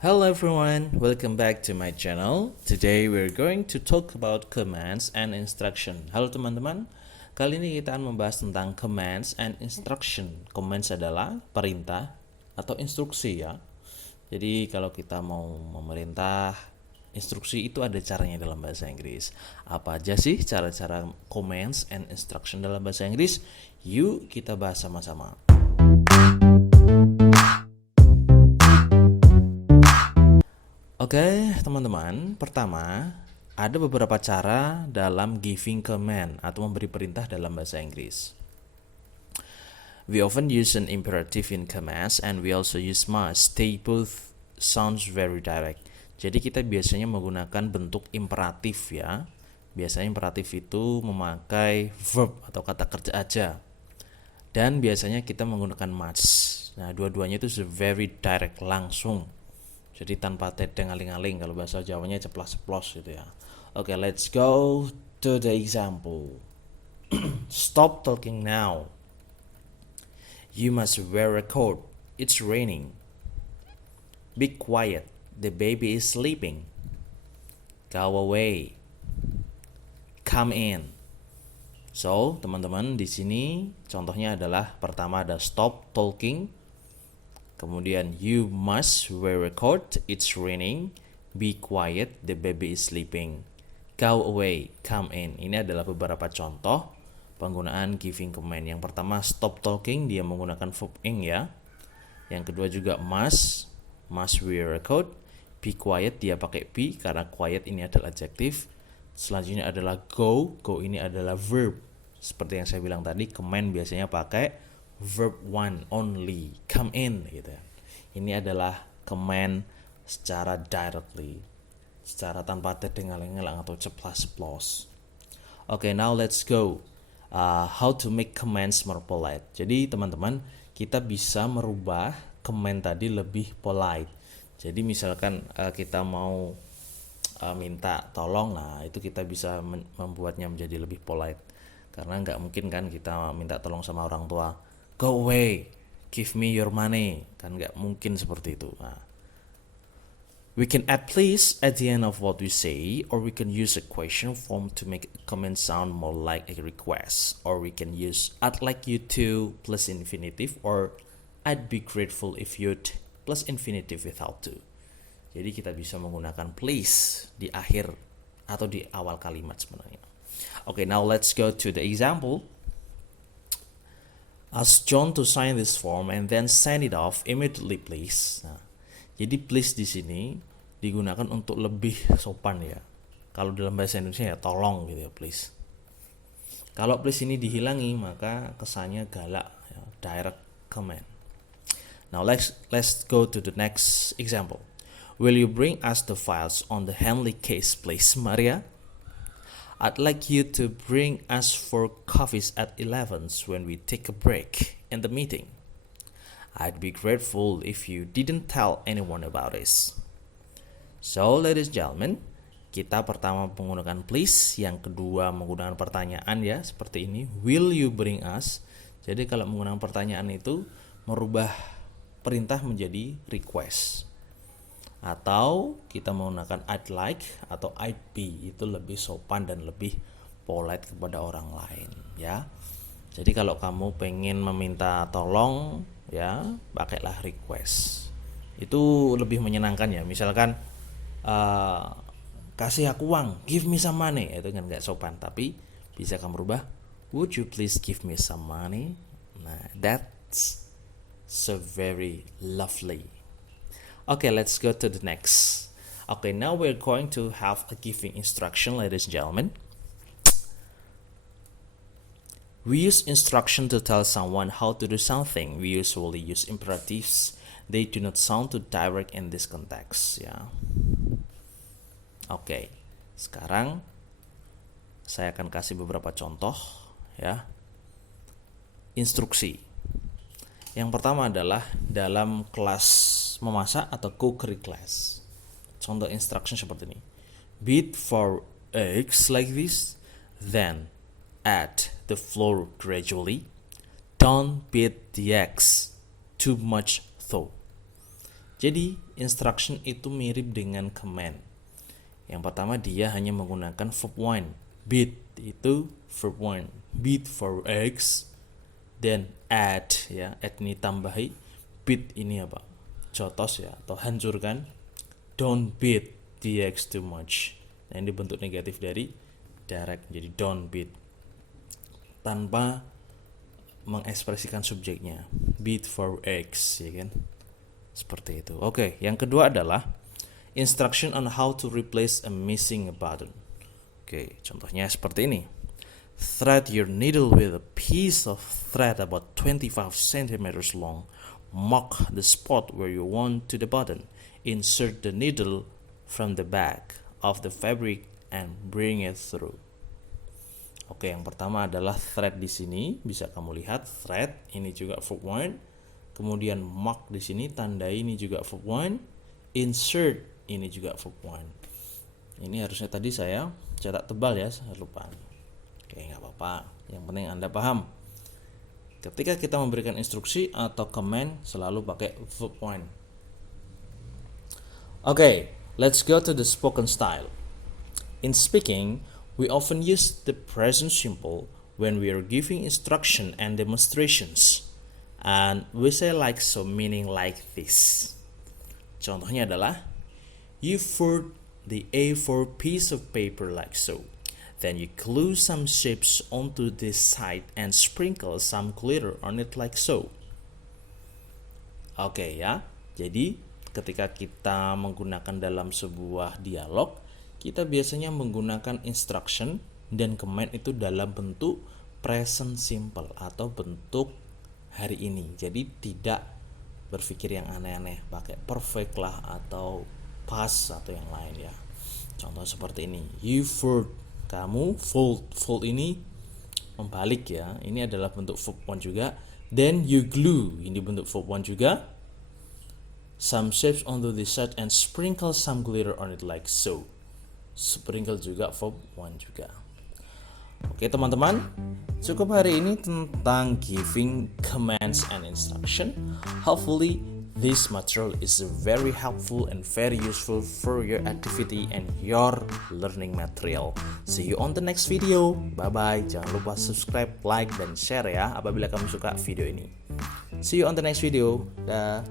Hello everyone, welcome back to my channel. Today we're going to talk about commands and instruction. Halo teman-teman, kali ini kita akan membahas tentang commands and instruction. Commands adalah perintah atau instruksi ya. Jadi kalau kita mau memerintah, instruksi itu ada caranya dalam bahasa Inggris. Apa aja sih cara-cara commands and instruction dalam bahasa Inggris? Yuk kita bahas sama-sama. Oke, teman-teman. Pertama, ada beberapa cara dalam giving command atau memberi perintah dalam bahasa Inggris. We often use an imperative in commands and we also use must. They both sounds very direct. Jadi kita biasanya menggunakan bentuk imperatif ya. Biasanya imperatif itu memakai verb atau kata kerja aja. Dan biasanya kita menggunakan must. Nah, dua-duanya itu very direct, langsung. Jadi tanpa tedeng aling-aling, kalau bahasa Jawanya ceplas-ceplos gitu ya. Oke, let's go to the example. Stop talking now. You must wear a coat. It's raining. Be quiet. The baby is sleeping. Go away. Come in. So, teman-teman, di sini contohnya adalah pertama ada stop talking. Kemudian you must wear a coat, it's raining. Be quiet, the baby is sleeping. Go away, come in. Ini adalah beberapa contoh penggunaan giving command. Yang pertama stop talking, dia menggunakan verb ing ya. Yang kedua juga must wear a coat. Be quiet, dia pakai be karena quiet ini adalah adjektif. Selanjutnya adalah go ini adalah verb. Seperti yang saya bilang tadi, command biasanya pakai verb one only, come in gitu. Ini adalah command secara directly, secara tanpa tedeng-aling-aling atau ceplas-ceplos. Okay, now let's go. How to make commands more polite. Jadi teman-teman, kita bisa merubah command tadi lebih polite. Jadi misalkan kita mau minta tolong, nah itu kita bisa membuatnya menjadi lebih polite. Karena nggak mungkin kan kita minta tolong sama orang tua, go away, give me your money. Kan nggak mungkin seperti itu. Nah, we can add please at the end of what we say, or we can use a question form to make a comment sound more like a request, or we can use I'd like you to plus infinitive, or I'd be grateful if you'd plus infinitive without to. Jadi kita bisa menggunakan please di akhir atau di awal kalimat sebenarnya. Okay, now let's go to the example. Ask John to sign this form and then send it off immediately, please. Nah, jadi please di sini digunakan untuk lebih sopan ya. Kalau dalam bahasa Indonesia ya tolong gitu ya, please. Kalau please ini dihilangi maka kesannya galak ya, direct command. Now let's go to the next example. Will you bring us the files on the Henley case, please, Maria? I'd like you to bring us 4 coffees at 11 when we take a break in the meeting. I'd be grateful if you didn't tell anyone about this. So, ladies and gentlemen, kita pertama menggunakan please, yang kedua menggunakan pertanyaan ya, seperti ini. Will you bring us? Jadi kalau menggunakan pertanyaan itu merubah perintah menjadi request. Atau kita menggunakan I'd like atau I'd be, itu lebih sopan dan lebih polite kepada orang lain ya. Jadi kalau kamu pengen meminta tolong ya, pakailah request. Itu lebih menyenangkan ya. Misalkan kasih aku uang, give me some money, itu kan gak sopan. Tapi bisa kamu rubah, would you please give me some money? Nah, that's so very lovely. Okay, let's go to the next. Okay, now we're going to have a giving instruction, ladies and gentlemen. We use instruction to tell someone how to do something. We usually use imperatives. They do not sound too direct in this context. Ya. Okay, sekarang saya akan kasih beberapa contoh ya. Instruksi. Yang pertama adalah dalam kelas memasak atau cookery class. Contoh instruction seperti ini. Beat 4 eggs like this, then add the flour gradually. Don't beat the eggs too much though. Jadi instruction itu mirip dengan command. Yang pertama dia hanya menggunakan verb one. Bit itu verb one. Bit for x, then add ya, add ini tambahi, bit ini apa? Jotos ya atau hancurkan. Don't beat the x too much. Nah, ini bentuk negatif dari direct, jadi don't beat. Tanpa mengekspresikan subjeknya. Beat for x ya kan. Seperti itu. Oke, yang kedua adalah instruction on how to replace a missing button. Oke, contohnya seperti ini. Thread your needle with a piece of thread about 25 centimeters long. Mark the spot where you want to the button. Insert the needle from the back of the fabric and bring it through. Oke, yang pertama adalah thread di sini, bisa kamu lihat thread ini juga verb one. Kemudian mark di sini, tandai ini juga verb one. Insert ini juga verb one. Ini harusnya tadi saya cetak tebal ya, saya lupa. Oke, nggak apa-apa. Yang penting Anda paham. Ketika kita memberikan instruksi atau command selalu pakai verb one. Oke, let's go to the spoken style. In speaking, we often use the present simple when we are giving instruction and demonstrations. And we say like so, meaning like this. Contohnya adalah, you fold the A4 piece of paper like so. Then you glue some shapes onto this side and sprinkle some glitter on it like so. Oke ya, jadi ketika kita menggunakan dalam sebuah dialog, kita biasanya menggunakan instruction dan command itu dalam bentuk present simple atau bentuk hari ini. Jadi tidak berpikir yang aneh-aneh, pakai perfect lah atau past atau yang lain ya. Contoh seperti ini, you fold, kamu fold ini membalik ya. Ini adalah bentuk verb one juga. Then you glue, ini bentuk verb one juga. Some shapes onto the side and sprinkle some glitter on it like so. Sprinkle juga verb one juga. Oke teman-teman, cukup hari ini tentang giving commands and instruction. Hopefully this material is very helpful and very useful for your activity and your learning material. See you on the next video. Bye bye. Jangan lupa subscribe, like, dan share ya apabila kamu suka video ini. See you on the next video. Dah.